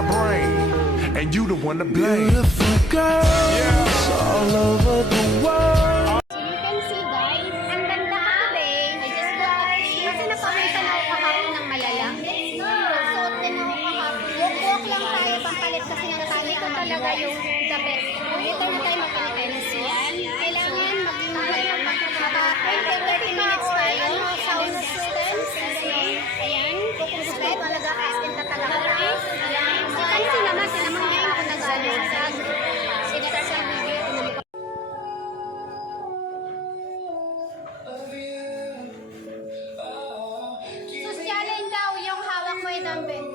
my brain, and you the one to blame. Beautiful girls all over the world. So you can see guys, ang ganda ko today. Kasi napawisan ako kahapon ng malala. Nagsuot din ako kahapon. Walk lang tayo pampalit kasi ang tali ko talaga yung the best. Dito na tayo magpapalinis yan. Kailangan maging mga 30 minutes tayo. Sound system. Ayan. Kung gusto talaga kasi ka talaga. Kasi naman ngayon ko nag-alis. Start sa video. Sosyalin daw yung hawak mo yung dumbbell.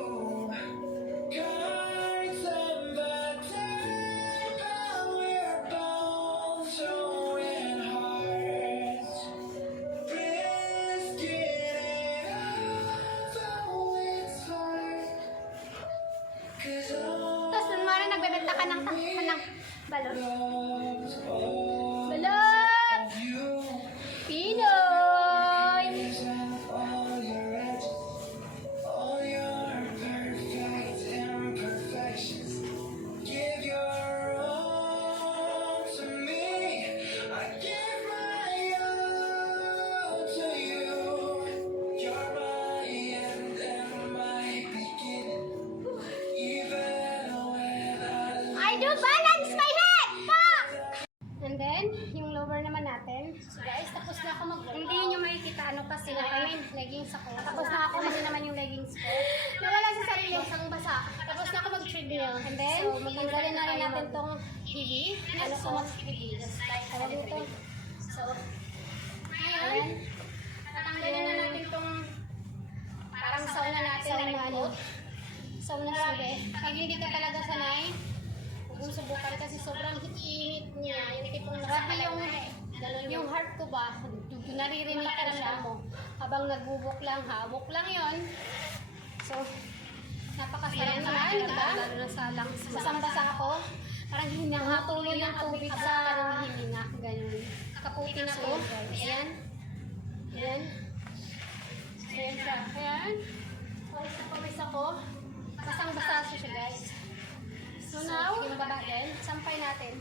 Tapos naman nagbebenta ka ng balon. Balon! Pinoy! I do balance my head! Fuck! And then, yung lower naman natin. So guys, tapos na ako mag-workout. Hindi yun yung makikita ano kasi leggings ako. Tapos na ako kasi naman yung leggings ko. Nawala sa sarili, isang basa. Tapos na ako mag-treadmill. And then, tanggalin na rin natin tong heavy. Ano so much heavy? Just like ano dito. So, ngayon, tatanggalin na natin tong parang sauna natin na ano. Sauna sabi. Pag hindi ka talaga sanay, kung subukan kasi sobrang init niya, yung tipong yung heart ko ba, naririnig ka na mo habang nagbubuk lang ha, buk lang yon. So, napakasarap naman, diba? Lalo na sa lungs. Basang-basa ako, parang hinahatuloy yung tubig sa hininga, ganyan. Kaputi na ko, ayan. Ayan. Ayan siya, ayan. Pawis ako, basang-basa siya guys. So now, sampay natin.